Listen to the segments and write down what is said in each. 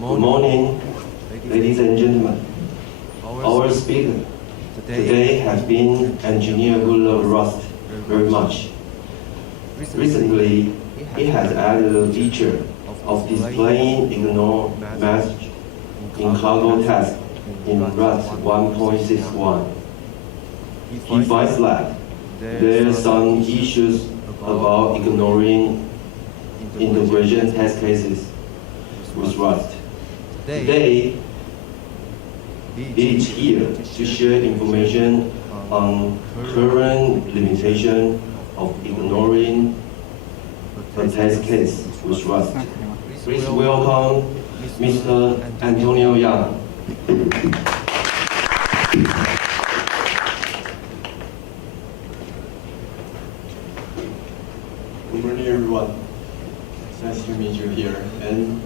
Good morning, ladies and gentlemen. Our speaker today has been engineer who loves Rust very much. Recently, he has added a feature of displaying ignore message in cargo task in Rust 1.61. He finds that there are some issues about ignoring integration test cases with Rust. Today, he is here to share information on current limitation of ignoring a test case with Rust. Please welcome Mr. Antonio Yang. Good morning, everyone. It's nice to meet you here. And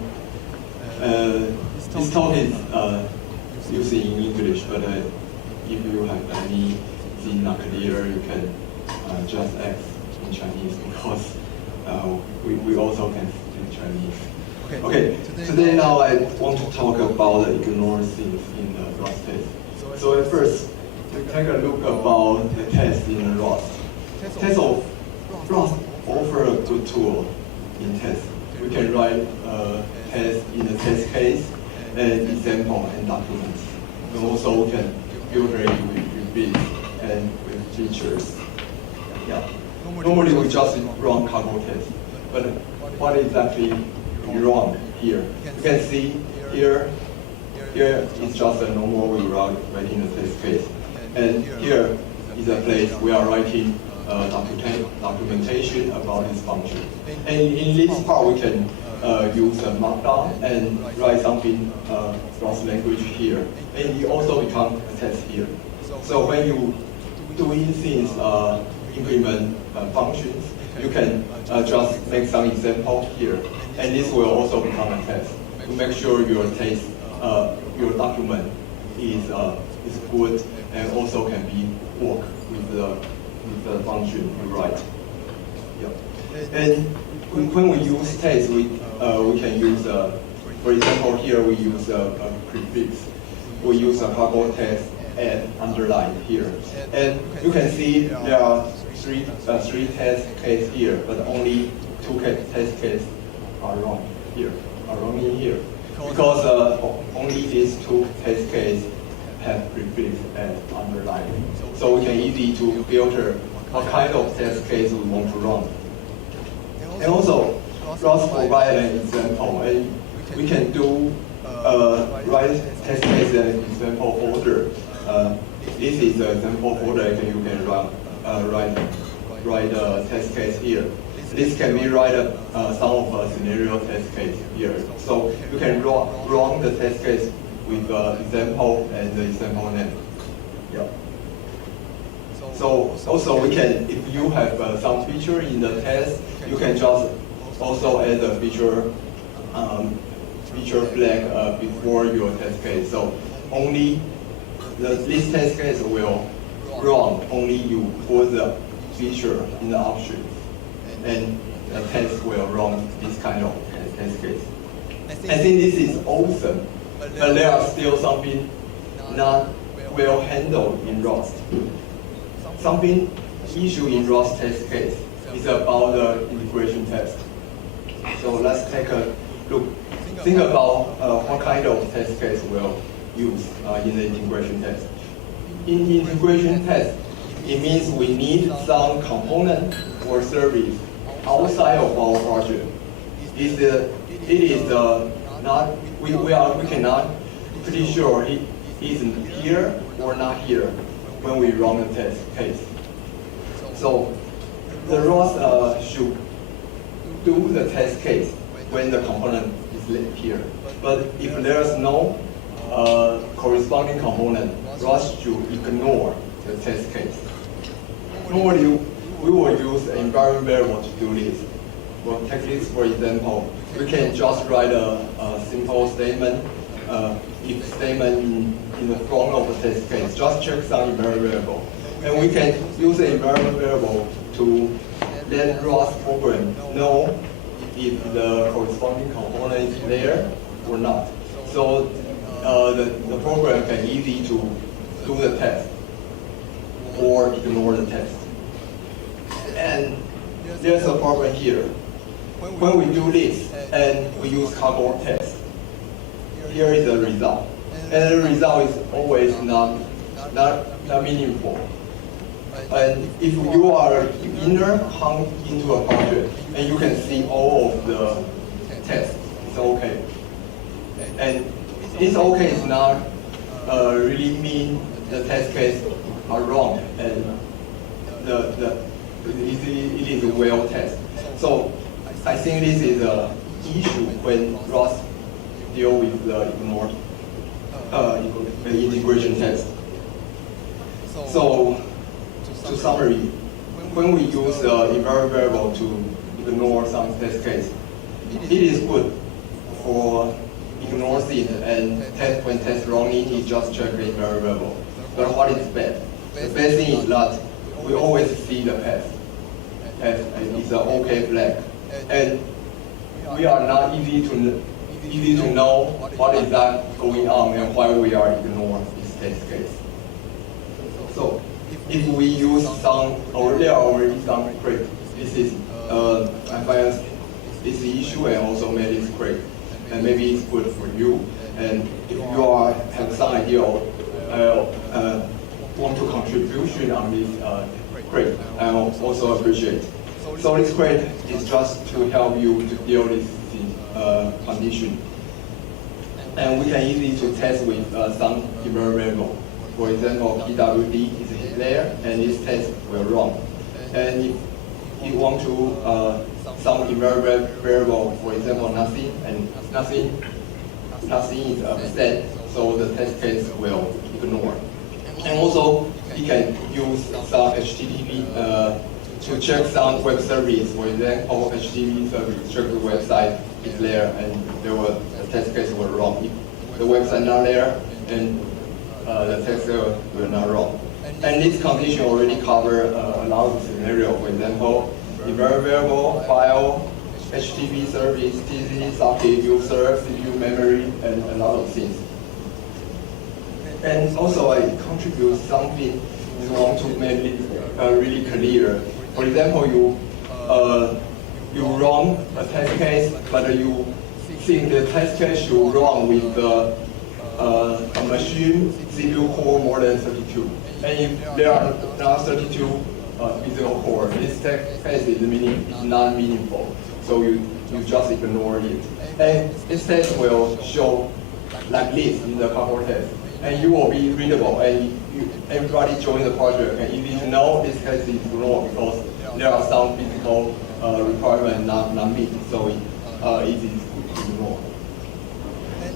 this talk is used in English, but if you have anything not clear, you can just ask in Chinese because we also can speak Chinese. Okay. Today now I want to talk about the ignore things in the Rust test. So at first, we take a look about the test in Rust. Test of Rust offer a good tool in test. We can write a test in a test case and example and documents. And also we can filter it with bits and with features. Yeah. Normally we just run cargo test, but what exactly we run here? You can see here is just a normal way writing a test case. And here is a place we are writing documentation about this function. And in this part, we can use a markdown and write something Rust language here. And it also becomes a test here. So when you doing things, implement functions, you can just make some example here. And this will also become a test to make sure your test, your document is good and also can be work with the function you write. Yeah. And when we use test, we can use, for example, here we use a prefix. We use a cargo test and underline here. And you can see there are three test cases here, but only two test cases are wrong here, because only these two test cases have prefix and underline. So we can easily to filter what kind of test case we want to run. And also, Rust provides an example, and we can do write test case and example folder. This is the example folder, and you can write a test case here. This can be write some of a scenario test case here. So you can run the test case with example and the example name. Yeah. So also we can, if you have some feature in the test, you can just also add a feature flag before your test case. So only this test case will run only you put the feature in the option, and the test will run this kind of test case. I think this is awesome, but there are still something not well handled in Rust. Something issue in Rust test case is about the integration test. So let's take a look. Think about what kind of test case we'll use in the integration test. In the integration test, it means we need some component or service outside of our project. We cannot pretty sure it isn't here or not here when we run the test case. So the Rust should do the test case when the component is here. But if there's no corresponding component, Rust should ignore the test case. Normally, we will use an environment variable to do this. We'll take this for example. We can just write a simple statement, if statement in the front of the test case. Just check some environment variable. And we can use the environment variable to let Rust program know if the corresponding component is there or not. So the program can easily to do the test or ignore the test. And there's a problem here. When we do this and we use cardboard test, here is the result. And the result is always not meaningful. And if you are a beginner come into a project and you can see all of the tests, it's okay. And it's okay is not really mean the test case are wrong and it is a well test. So I think this is an issue when Rust deal with the integration test. So to summary, when we use invariant variable to ignore some test case, it is good for ignore things and test when test wrongly, it just check the invariant variable. But what is bad? The bad thing is that we always see the path. It's an okay flag. And we are not easy to know what is that going on and why we are ignoring this test case. So if we use some, or there are already some script, this is, I find this issue and also made it great. And maybe it's good for you. And if you have some idea or want to contribution on this, great. I also appreciate. So this grade is just to help you to deal with this condition. And we can easily to test with some invariant variable. For example, PWD is there, and this test will run. And if you want to some invariant variable, for example, nothing, and nothing is upset, so the test case will ignore. And also, you can use some HTTP to check some web service. For example, HTTP service, check the website is there, and the test case will run. If the website not there, then the test case will not run. And this condition already cover a lot of scenarios. For example, invariant variable, file, HTTP service, TCP socket, user, CPU memory, and a lot of things. And also, I contribute something you want to make it really clear. For example, you run a test case, but you think the test case should run with a machine CPU core more than 32. And if there are not 32 physical core, this test case is not meaningful. So you just ignore it. And this test will show like this in the cardboard test. And you will be readable, and everybody join the project can easy to know this case is ignored because there are some physical requirements not meet, so it's easy to ignore.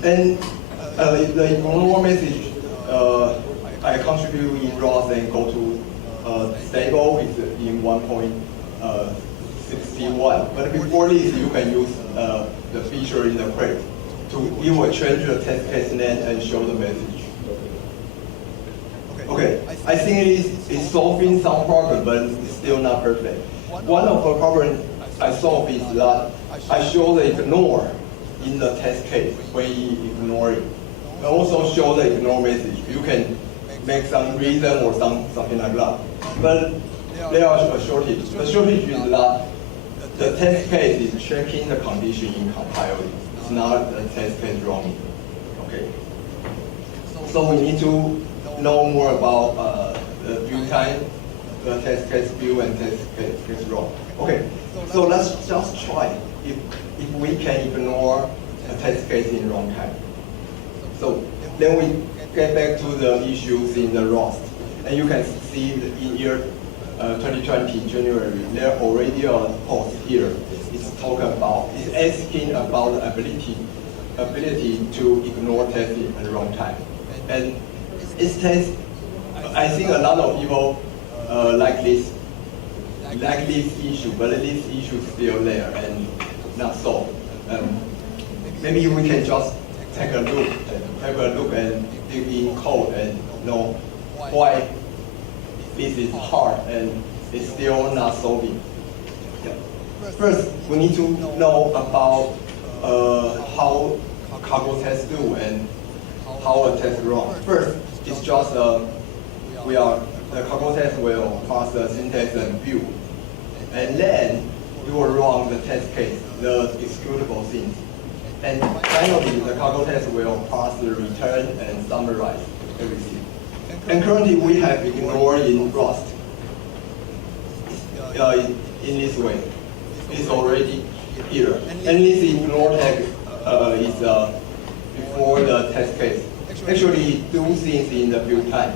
And the ignore message I contribute in Rust and go to stable is in 1.61. But before this, you can use the feature in the crate it will change the test case name and show the message. Okay, I think it's solving some problem, but it's still not perfect. One of the problems I solve is that I show the ignore in the test case when you ignore it. I also show the ignore message. You can make some reason or something like that. But there are a shortage. The shortage is that the test case is checking the condition in compiling. It's not the test case wrong. Okay. So we need to know more about the view time, the test case view, and test case wrong. Okay. So let's just try if we can ignore a test case in wrong time. So then we get back to the issues in the Rust. And you can see in year 2020, January, there already a post here. It's asking about the ability to ignore testing at the wrong time. And it's test, I think a lot of people like this issue, but this issue is still there and not solved. Maybe we can just take a look and dig in code and know why this is hard and it's still not solving. Yeah. First, we need to know about how cargo test do and how a test runs. First, it's just the cargo test will pass the syntax and view, and then you will run the test case, the executable things. And finally, the cargo test will pass the return and summarize everything. And currently, we have ignore in Rust in this way. It's already here. And this ignore tag is before the test case. Actually, do things in the build time.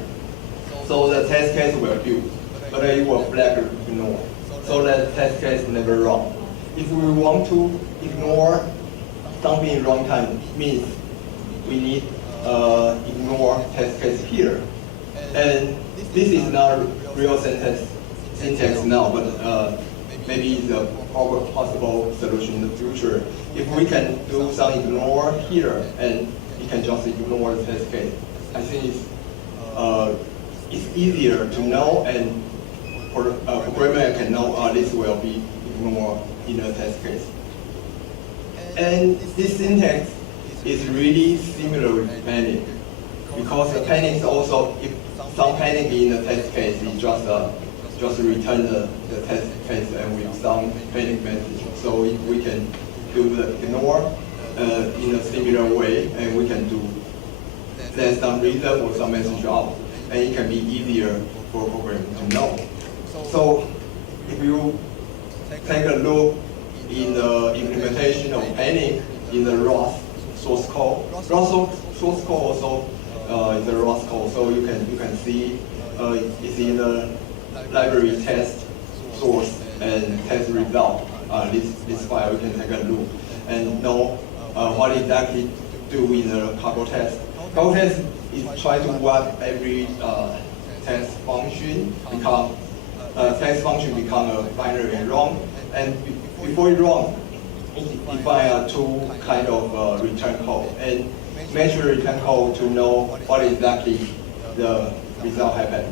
So the test case will build, but it will flag ignore. So that test case never run. If we want to ignore something in runtime, means we need ignore test case here. And this is not real syntax now, but maybe it's a possible solution in the future. If we can do some ignore here, and you can just ignore the test case, I think it's easier to know, and programmer can know this will be ignored in a test case. And this syntax is really similar with panic, because the panic is also, if some panic in the test case, it just return the test case and with some panic message. So if we can do the ignore in a similar way, and we can do send some reason or some message out, and it can be easier for programmer to know. So if you take a look in the implementation of panic in the Rust source code, Rust source code also is a Rust code, so you can see it's in the library test source and test result. This file you can take a look and know what exactly to do in the cargo test. Cargo test is try to what every test function become a binary run, and before it run, it define two kind of return code and measure return code to know what exactly the result happened.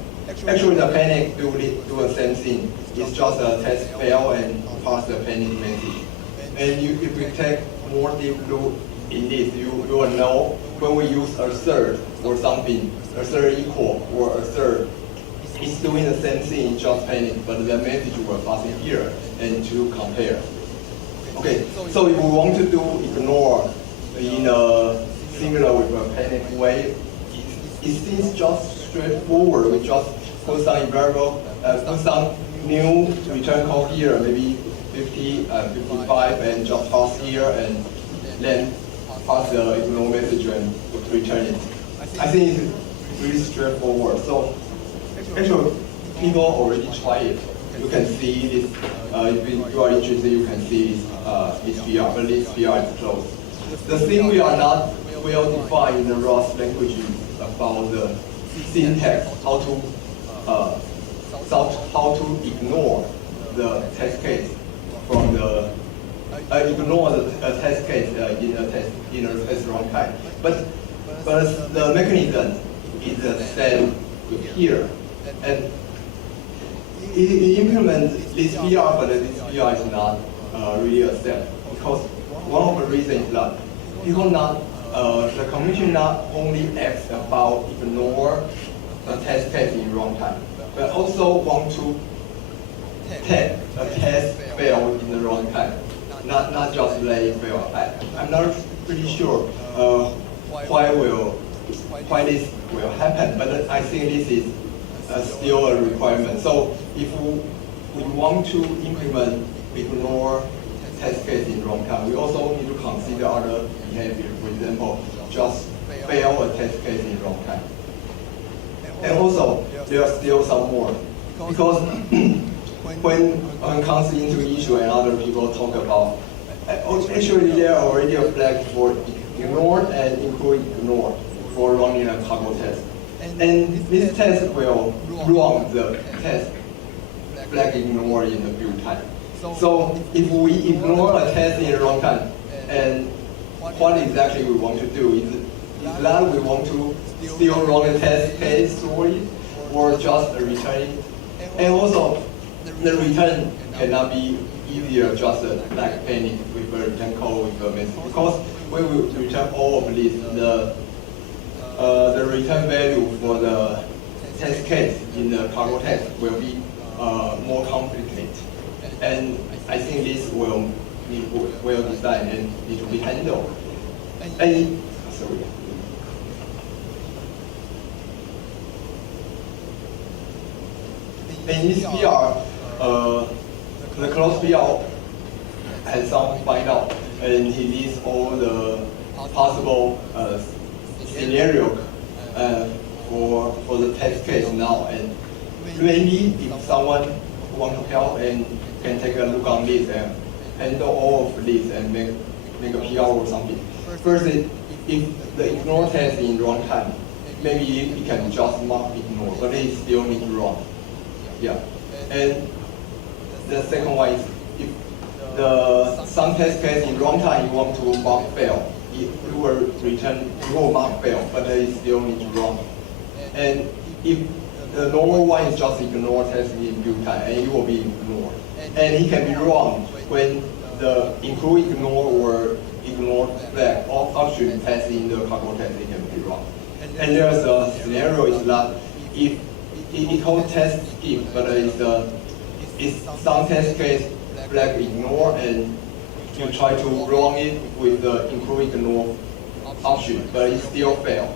Actually, the panic do the same thing. It's just a test fail and pass the panic message. And if we take more deep look in this, you will know when we use assert or something, assert equal or assert, it's doing the same thing, just panic, but the message will pass in here and to compare. Okay, so if we want to do ignore in a similar with a panic way, it seems just straightforward. We just put some variable, put some new return code here, maybe 50, 55, and just pass here, and then pass the ignore message and return it. I think it's really straightforward. So actually, people already try it. You can see this. If you are interested, you can see this PR, but this PR is closed. The thing we are not well defined in the Rust language is about the syntax, how to ignore the test case from the ignore the test case in a test runtime. But the mechanism is the same here, and it implements this PR, but this PR is not really accepted, because one of the reasons is that people not the commission not only asks about ignore the test case in runtime, but also want to take a test fail in the runtime, not just let it fail. I'm not pretty sure why this will happen, but I think this is still a requirement. So if we want to implement ignore test case in runtime, we also need to consider other behavior. For example, just fail a test case in runtime. And also, there are still some more, because when it comes into issue and other people talk about, actually there are already a flag for ignore and include ignore for running a cargo test. And this test will run the test flag ignore in the build time. So if we ignore a test in runtime, and what exactly we want to do is that we want to still run a test case for it, or just return it. And also, the return cannot be easier just like panic with a return code with a message, because when we return all of this, the return value for the test case in the cargo test will be more complicated. And I think this will need well designed and need to be handled. And sorry. In this PR, the closed PR has some find out, and he lists all the possible scenario for the test case now. And maybe if someone want to help and can take a look on this and handle all of this and make a PR or something. First, if the ignore test in runtime, maybe it can just mark ignore, but it still need to run. Yeah. And the second one is if some test case in runtime you want to mark fail, you will mark fail, but it still need to run. And if the normal one is just ignore test in build time, and it will be ignored. And it can be wrong when the include ignore or ignore flag or option test in the cargo test, it can be wrong. And there's a scenario is that if it holds test skip, but it's some test case flag ignore, and you try to run it with the include ignore option, but it still fail.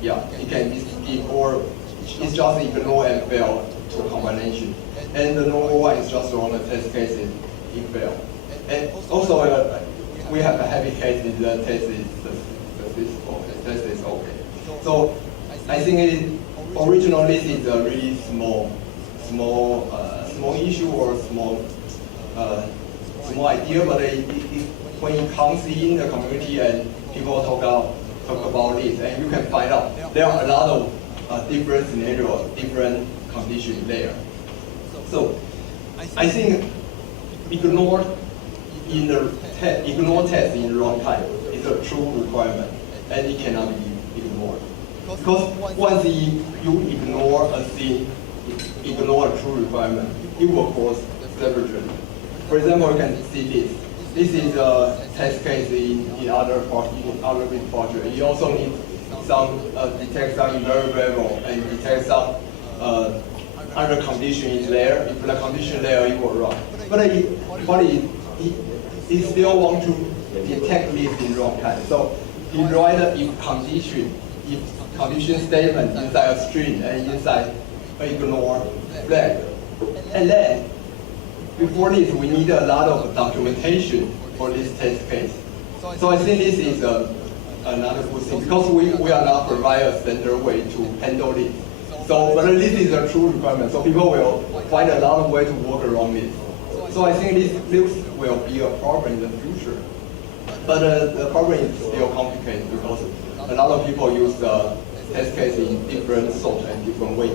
Yeah, it can be skip or it's just ignore and fail to a combination. And the normal one is just run the test cases, it fail. And also we have a heavy case in the test is okay. So I think originally this is a really small issue or small idea, but when it comes in the community and people talk about this, and you can find out there are a lot of different scenarios, different conditions there. So I think ignore test in runtime is a true requirement, and it cannot be ignored. Because once you ignore a thing, ignore a true requirement, it will cause separately. For example, you can see this. This is a test case in other bit project. You also need some detect some invariable and detect some other condition is there. If the condition there, it will run. But he still want to detect this in runtime. So he write if condition statement inside a string and inside ignore flag. And then before this, we need a lot of documentation for this test case. So I think this is another good thing because we are not provide a standard way to handle this. So, but this is a true requirement. So people will find a lot of way to work around this. So I think this will be a problem in the future. But the problem is still complicated because a lot of people use the test case in different sort and different ways.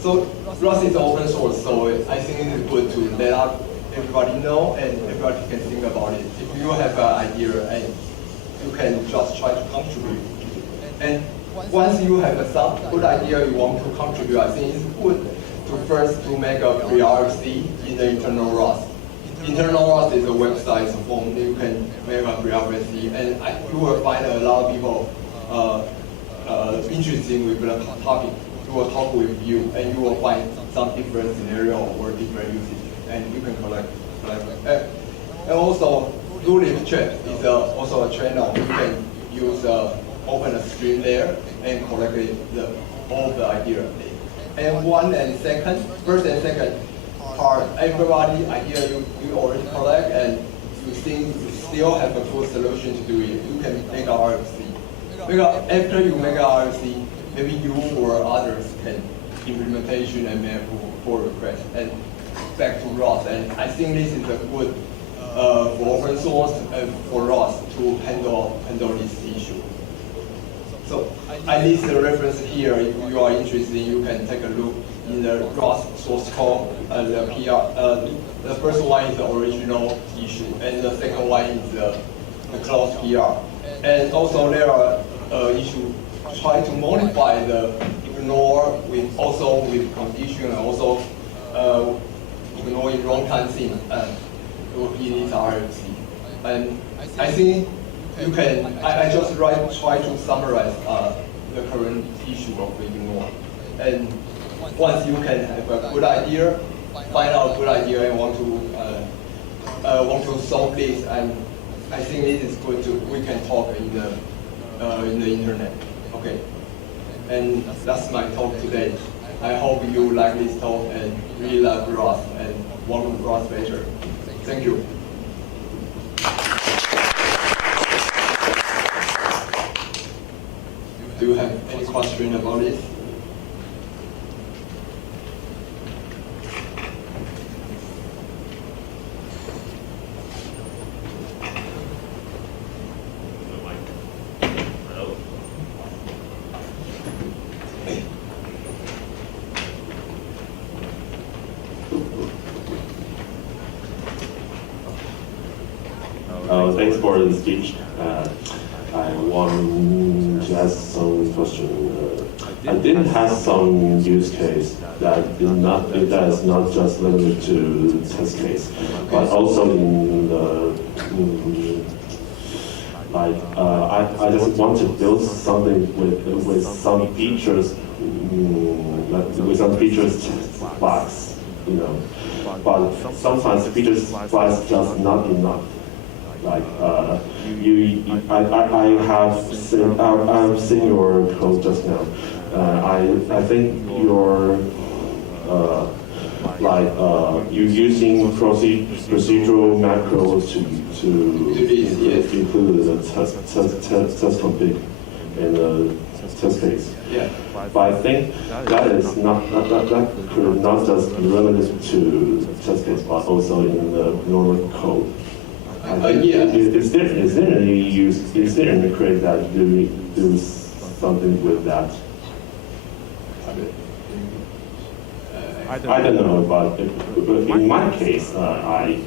So Rust is open source, so I think it's good to let everybody know and everybody can think about it. If you have an idea and you can just try to contribute. And once you have some good idea you want to contribute, I think it's good to first to make a pre-RFC in the internal Rust. Internal Rust is a website form you can make a pre-RFC, and you will find a lot of people interested with the topic. We will talk with you, and you will find some different scenario or different usage, and you can collect. And also, Rust chat is also a channel. You can use open a stream there and collect all the idea. And first and second part, everybody idea you already collect, and you think you still have a good solution to do it. You can make an RFC. Because after you make an RFC, maybe you or others can implementation and make a pull request and back to Rust. And I think this is a good for open source and for Rust to handle this issue. So I list the reference here. If you are interested, you can take a look in the Rust source code, the PR. The first one is the original issue, and the second one is the closed PR. And also there are issues try to modify the ignore with condition, and also ignore in runtime thing in its RFC. And I think you can, I just try to summarize the current issue of ignore. And once you can have a good idea, find out a good idea and want to solve this, and I think it is good to, we can talk in the internet. Okay. And that's my talk today. I hope you like this talk and really love Rust and want to Rust better. Thank you. Do you have any question about it? Thanks for the speech. I want to ask some question. I did have some use case that is not just limited to test case, but also in the I just want to build something with some features, with some features box, you know. But sometimes features box just not enough. Like I have seen your code just now. I think you're you're using procedural macros to include the test config and the test case. Yeah. But I think that is that could not just be limited to test case, but also in the normal code. Yeah. Is there any credit that do something with that? I don't know, but in my case, I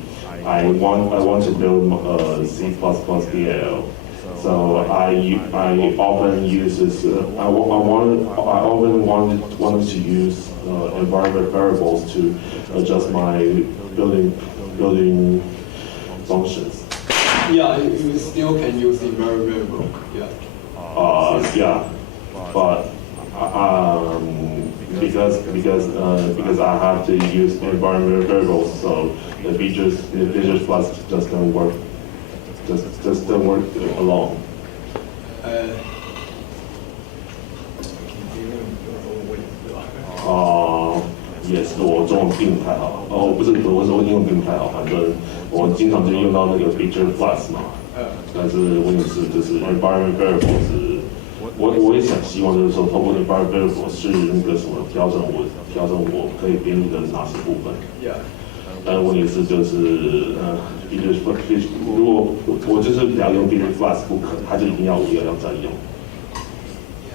want to build C++ DL. So I often uses I often wanted to use environment variables to adjust my building functions. Yeah, you still can use environment variable. Yeah. Yeah, but because I have to use environment variables, so the features plus just don't work. Just don't work alone. Yes， 我中文并不太好。不是，我说英文并不太好。反正我经常就用到那个 feature plus 嘛。但是问题是，就是 environment variable 是，我也希望就是说，透过 environment variable 是那个什么调整我可以编译的哪些部分。但是问题是就是feature 如果我就是不要用 feature plus 不可，它就一定要我要这样用。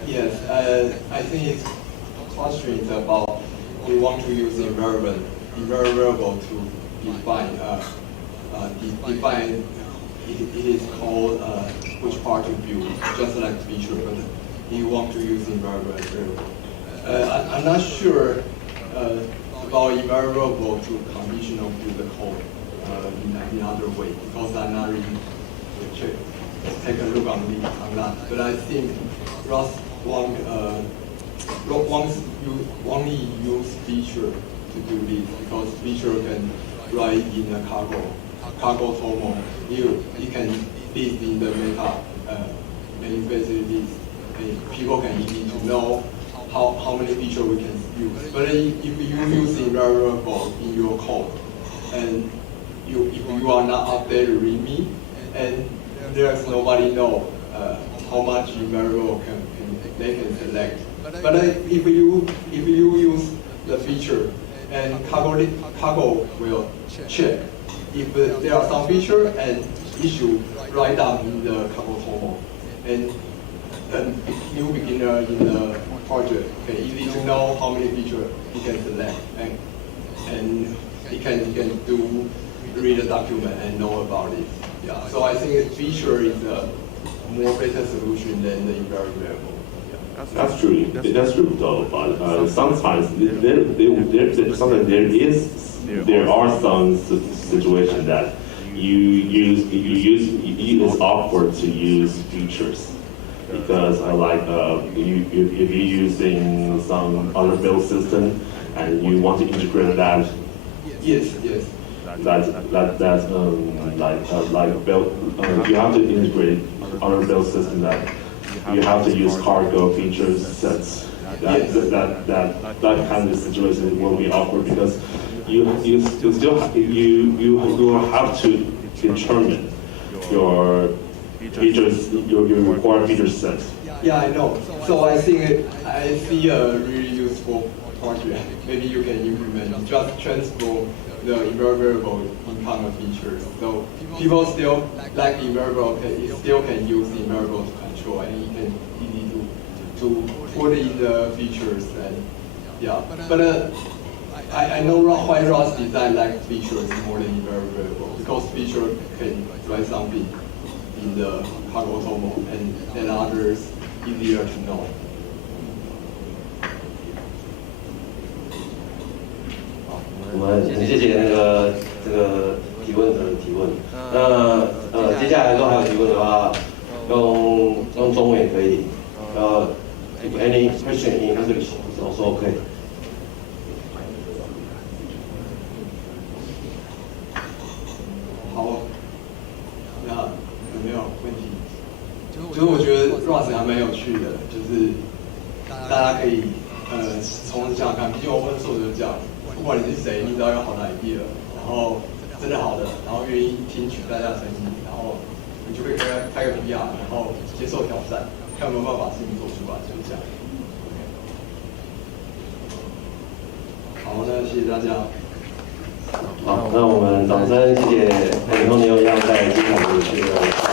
Yes, I think it's question is about we want to use environment variable to define define it is called which part to build, just like feature, but you want to use environment variable. I'm not sure about environment variable to conditional build the code in other way, because I'm not really take a look on that. But I think Rust once you only use feature to do this, because feature can write in a cargo format. You can list in the meta manifested list. People can easily to know how many features we can use. But if you use variable in your code, and if you are not updated to README, and there's nobody know how much variable they can select. But if you use the feature, and cargo will check if there are some feature and issue right down in the cargo format, and a new beginner in the project can easily to know how many features he can select, and he can do read the document and know about it. Yeah. So I think feature is a more better solution than the environment variable. That's true. That's true, though. But sometimes there are some situations that it's awkward to use features because if you're using some other build system and you want to integrate that. Yes. That's like build. You have to integrate other build system that you have to use cargo features sets. That kind of situation will be awkward because you will have to determine your features, your required feature set. Yeah, I know. So I think I see a really useful project. Maybe you can implement just transfer the invariable encounter features. So people still like invariable, still can use invariable to control, and you can easy to put in the features and yeah. But I know why Rust design like features more than invariable because feature can write something in the cargo tomo and others easier to know. 我们很谢谢这个提问者的提问。那接下来如果还有提问的话，用中文也可以。if any question in English is also okay. 好，那有没有问题？就是我觉得 Rust 还蛮有趣的，就是大家可以从想想看，毕竟我问作者讲。 不管你是谁，你只要有好的 idea， 然后真的好的，然后愿意听取大家的声音，然后你就可以开个 PR， 然后接受挑战，看有没有办法把事情做出来，就是这样。好，那谢谢大家。好，那我们掌声谢谢以后你有一样在精彩的这个。